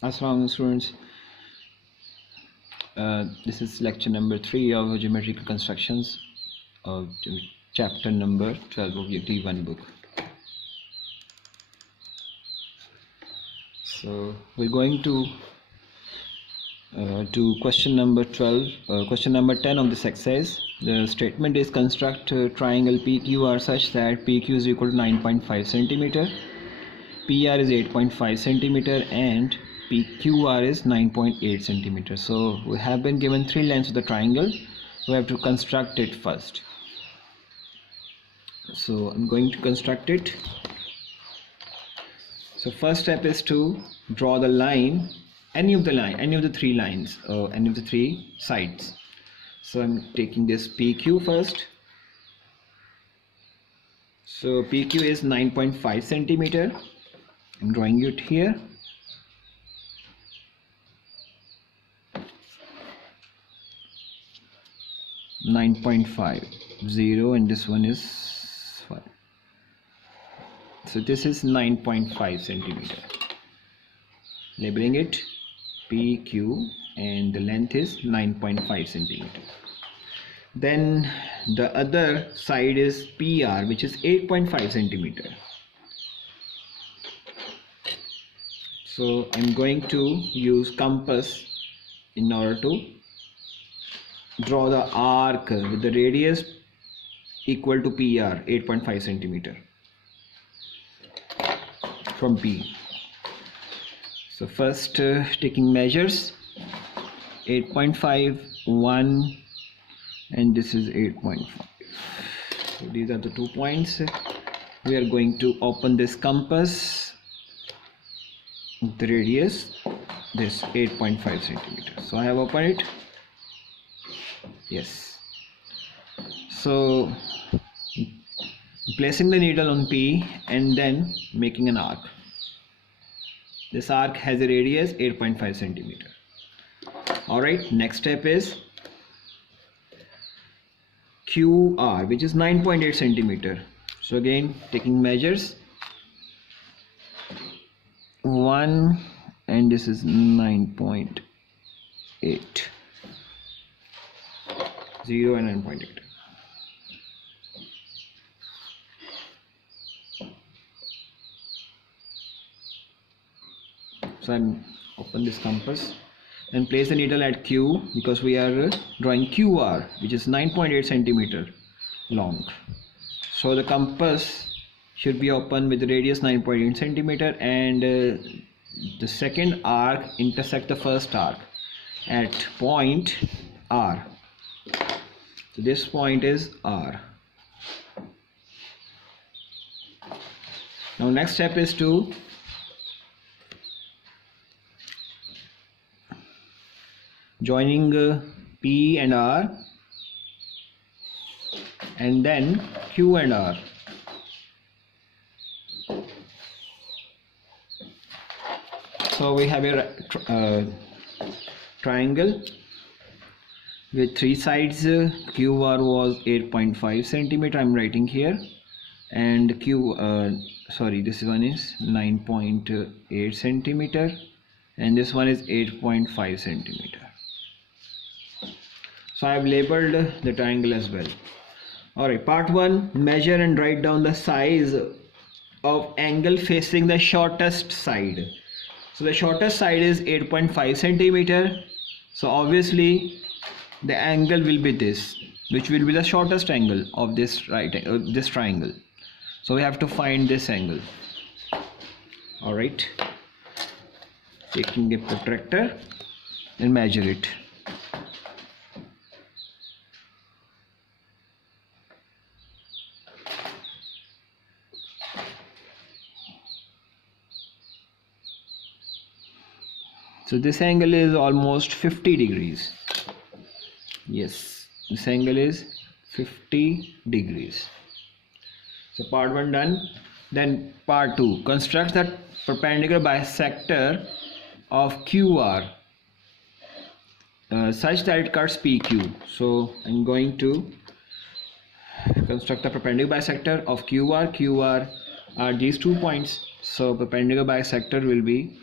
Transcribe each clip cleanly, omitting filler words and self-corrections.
Assalamualaikum students. This is lecture number 3 of Geometrical Constructions of chapter number 12 of your D-1 book. So we're going to question number 12, question number 10 of this exercise. The statement is construct triangle PQR such that PQ is equal to 9.5 centimeter, PR is 8.5 centimeter and PQR is 9.8 centimeter. So we have been given three lengths of the triangle. We have to construct it first. So I'm going to construct it. So first step is to draw the line, any of the three lines, or any of the three sides. So I'm taking this PQ first. So PQ is 9.5 centimeter. I'm drawing it here. .50 and this one is 5. So this is 9.5 centimeter. Labeling it PQ and the length is 9.5 centimeter. Then the other side is PR, which is 8.5 centimeter. So I'm going to use compass in order to draw the arc with the radius equal to PR, 8.5 centimeter from P. So first taking measures, 8.5, 1 and this is 8.5. So these are the 2 points. We are going to open this compass, the radius, this 8.5 centimeter. So I have opened it. Yes. So placing the needle on P and then making an arc. This arc has a radius 8.5 centimeter. Alright, next step is QR, which is 9.8 centimeter. So again taking measures, 1 and this is 9.8, 0 and 9.8. So I'm open this compass and place the needle at Q because we are drawing QR, which is 9.8 centimeter long. So the compass should be open with the radius 9.8 centimeter and the second arc intersect the first arc at point R. So this point is R. Now next step is to joining P and R and then Q and R. So we have a triangle with three sides. QR was 8.5 centimeter. I'm writing here, and this one is 9.8 centimeter and this one is 8.5 centimeter. So I have labeled the triangle as well. Alright, part 1, measure and write down the size of angle facing the shortest side. So the shortest side is 8.5 centimeter. So obviously the angle will be this, which will be the shortest angle of this this triangle. So we have to find this angle. Alright, taking a protractor and measure it. So this angle is almost 50 degrees. Yes, this angle is 50 degrees. So part 1 done. Then part 2, construct the perpendicular bisector of QR such that it cuts PQ. So I'm going to construct the perpendicular bisector of QR. QR are these 2 points. So perpendicular bisector will be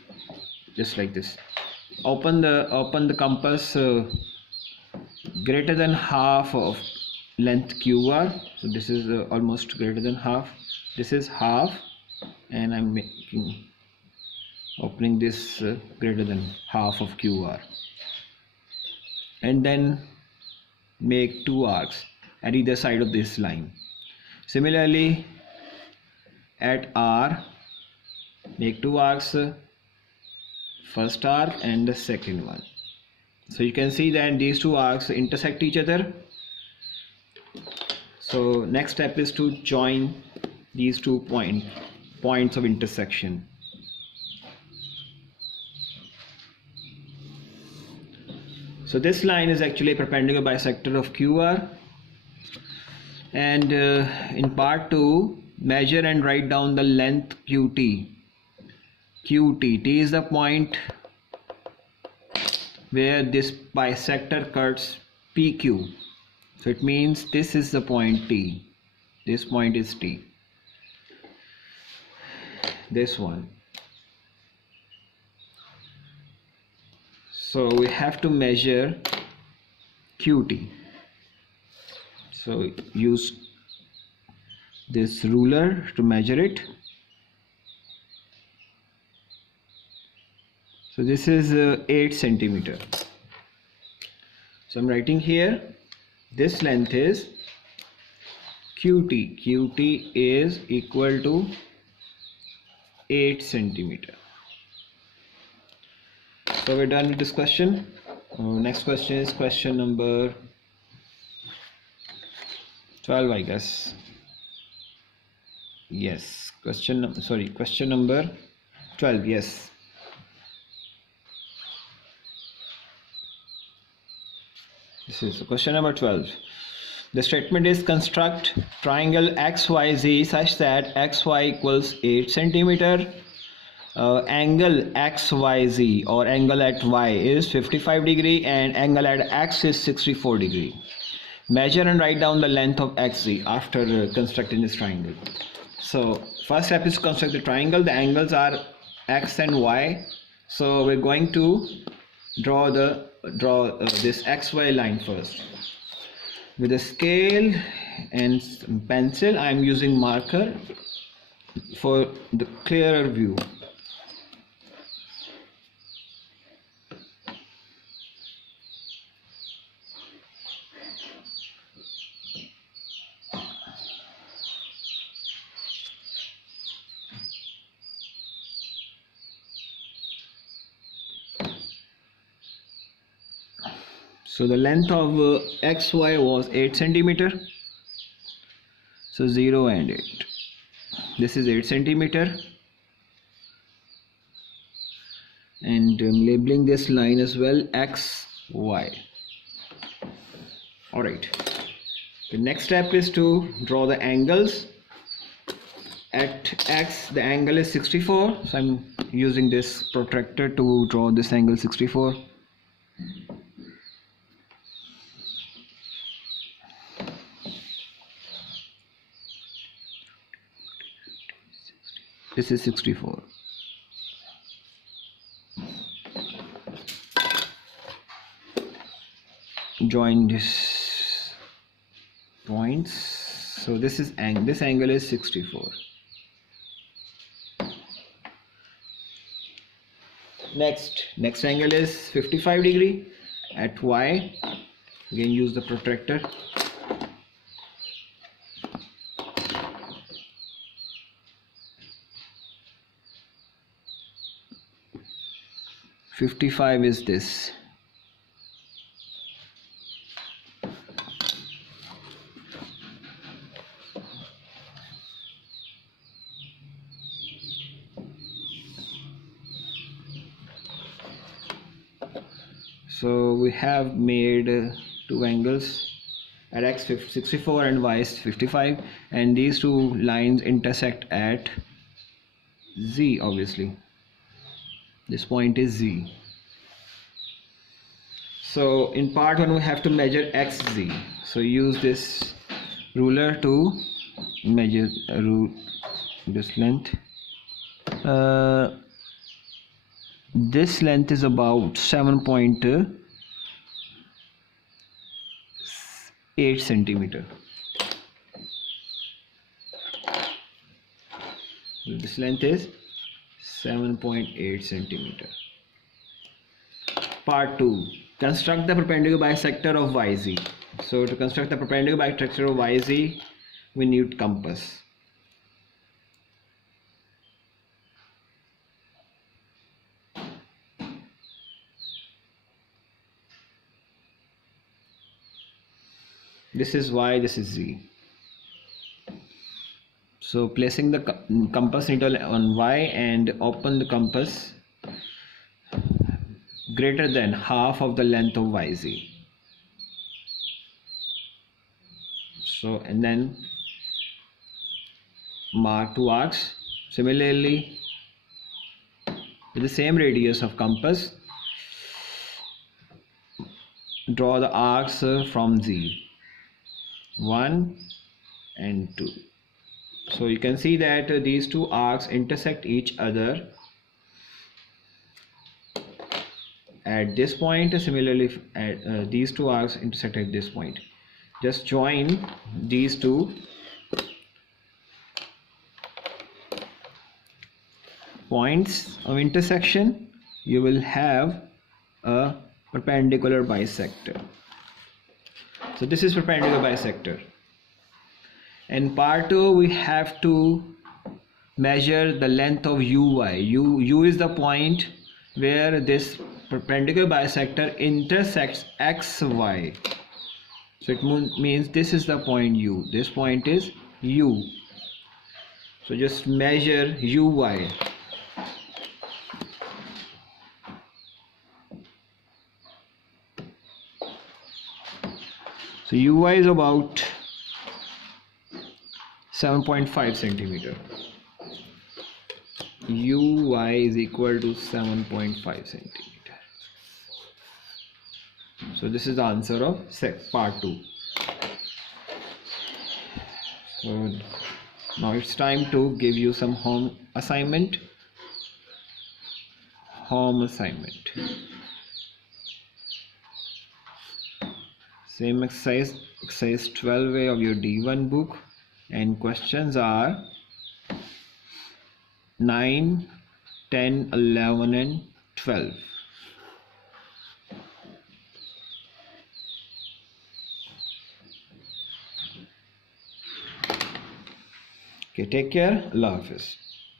just like this. Open the compass greater than half of length QR. So this is almost greater than half. This is half, and I'm opening this greater than half of QR, and then make two arcs at either side of this line. Similarly, at R, make two arcs, first arc and the second one. So you can see that these two arcs intersect each other. So next step is to join these two points of intersection. So this line is actually a perpendicular bisector of QR, and in part 2, measure and write down the length QT. T is the point where this bisector cuts PQ. So it means this is the point T. This point is T. This one. So we have to measure QT. So use this ruler to measure it. So this is 8 centimeter. So I'm writing here, this length is QT. QT is equal to 8 centimeter. So we're done with this question. Next question is question number 12, I guess. Yes, question number 12. Yes. This is question number 12. The statement is construct triangle XYZ such that XY equals 8 centimeter. Angle XYZ or angle at Y is 55 degree and angle at X is 64 degree. Measure and write down the length of XZ after constructing this triangle. So first step is to construct the triangle. The angles are X and Y. So we're going to draw this XY line first. With a scale and pencil, I am using marker for the clearer view. So the length of XY was 8 centimeter. So 0 and 8. This is 8 centimeter. And I'm labeling this line as well XY. Alright. The next step is to draw the angles. At X the angle is 64. So I'm using this protractor to draw this angle 64. This is 64. Join this points. So this angle is 64. Next angle is 55 degree at Y. Again use the protractor. $55 is this. So we have made two angles at X 64 and Y is 55, and these two lines intersect at Z. Obviously this point is Z. So in part 1 we have to measure XZ. So use this ruler to measure this length. this length is about 7.8 centimeter. This length is 7.8 centimeter. Part 2. Construct the perpendicular bisector of YZ. So to construct the perpendicular bisector of YZ, we need compass. This is Y, this is Z. So placing the compass needle on Y and open the compass greater than half of the length of YZ. So and then mark 2 arcs. Similarly, with the same radius of compass, draw the arcs from Z. 1 and 2. So you can see that these two arcs intersect each other at this point. Similarly, these two arcs intersect at this point. Just join these two points of intersection. You will have a perpendicular bisector. So this is perpendicular bisector. In part 2, we have to measure the length of UY. U is the point where this perpendicular bisector intersects XY. So it means this is the point U. This point is U. So just measure UY. So UY is about 7.5 centimeter. UY is equal to 7.5 centimeter. So this is the answer of part 2. So now it's time to give you some home assignment. Same exercise 12A of your D-1 book, and questions are 9, 10, 11 and 12. Okay, take care. Allah Hafiz.